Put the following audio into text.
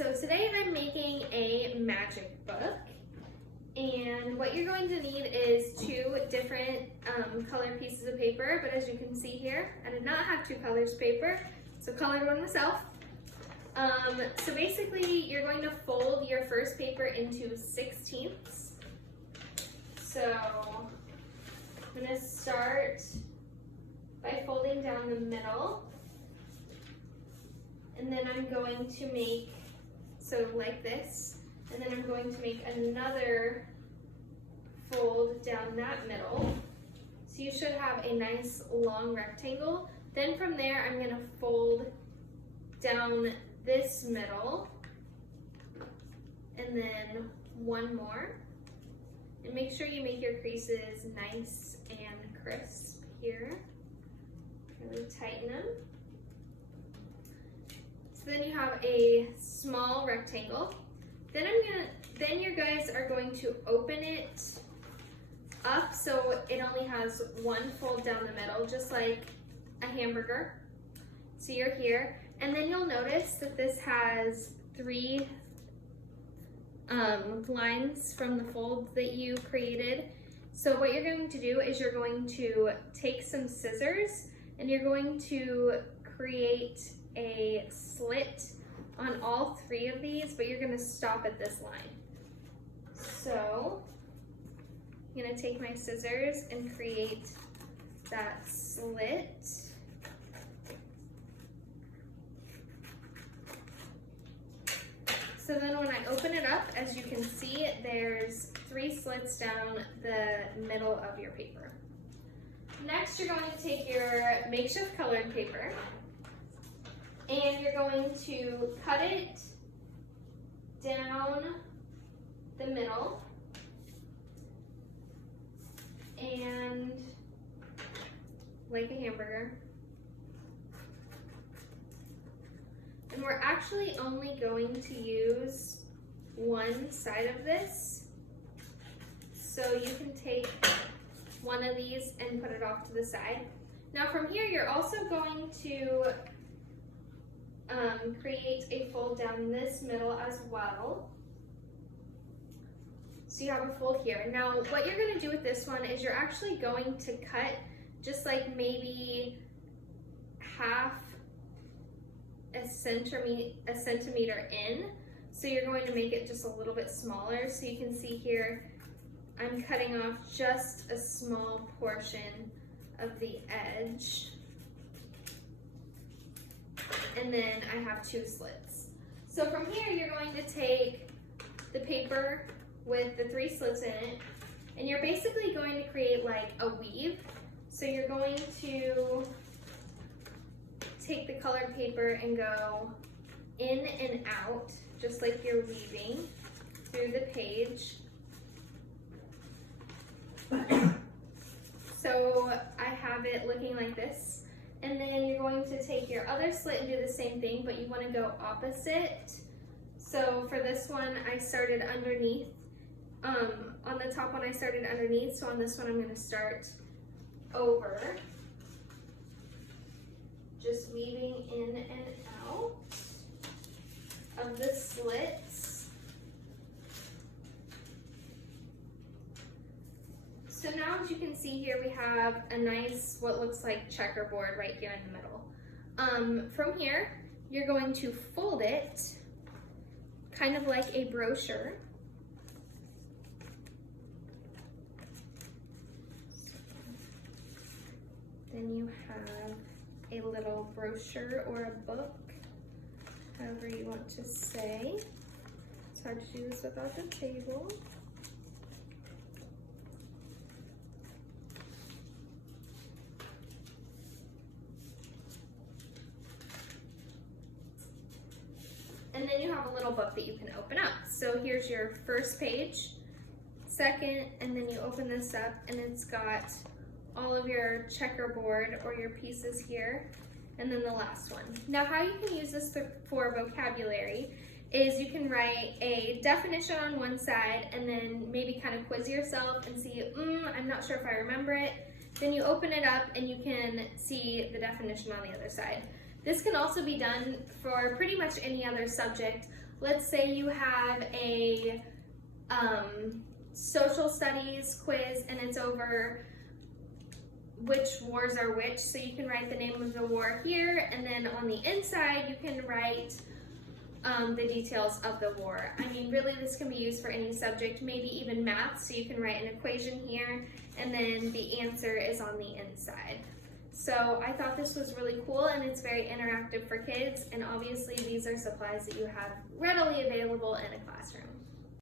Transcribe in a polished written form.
So today I'm making a magic book, and what you're going to need is two different colored pieces of paper, but as you can see here, I did not have two colors of paper, so colored one myself. So basically you're going to fold your first paper into 16ths. So I'm going to start by folding down the middle, and then I'm going to make, so like this, and then I'm going to make another fold down that middle. So you should have a nice long rectangle. Then from there, I'm going to fold down this middle, and then one more. And make sure you make your creases nice and crisp here. Really tighten them. So then you have a small rectangle. Then you guys are going to open it up so it only has one fold down the middle, just like a hamburger. So you're here, and then you'll notice that this has three lines from the fold that you created. So what you're going to do is you're going to take some scissors and you're going to create a slit on all three of these, but you're going to stop at this line. So I'm going to take my scissors and create that slit. So then when I open it up, as you can see, there's three slits down the middle of your paper. Next, you're going to take your makeshift colored paper and you're going to cut it down the middle and like a hamburger. And we're actually only going to use one side of this. So you can take one of these and put it off to the side. Now from here, you're also going to create a fold down this middle as well. So you have a fold here. Now what you're going to do with this one is you're actually going to cut just like maybe half a centimeter in. So you're going to make it just a little bit smaller. So you can see here, I'm cutting off just a small portion of the edge. And then I have two slits. So from here, you're going to take the paper with the three slits in it, and you're basically going to create like a weave. So you're going to take the colored paper and go in and out, just like you're weaving through the page. So I have it looking like this. And then you're going to take your other slit and do the same thing, but you want to go opposite. So for this one, I started underneath. On the top one, I started underneath. So on this one, I'm going to start over. Just weaving in and out of the slits. So now, as you can see here, we have a nice, what looks like checkerboard right here in the middle. From here, you're going to fold it, kind of like a brochure. Then you have a little brochure or a book, however you want to say. It's hard to do this without the table. And then you have a little book that you can open up. So here's your first page, second, and then you open this up and it's got all of your checkerboard or your pieces here, and then the last one. Now how you can use this for vocabulary is you can write a definition on one side and then maybe kind of quiz yourself and see, I'm not sure if I remember it. Then you open it up and you can see the definition on the other side. This can also be done for pretty much any other subject. let's say you have a social studies quiz and it's over which wars are which, so you can write the name of the war here, and then on the inside you can write the details of the war. I mean, really this can be used for any subject, maybe even math, so you can write an equation here and then the answer is on the inside. So I thought this was really cool and it's very interactive for kids, and obviously these are supplies that you have readily available in a classroom.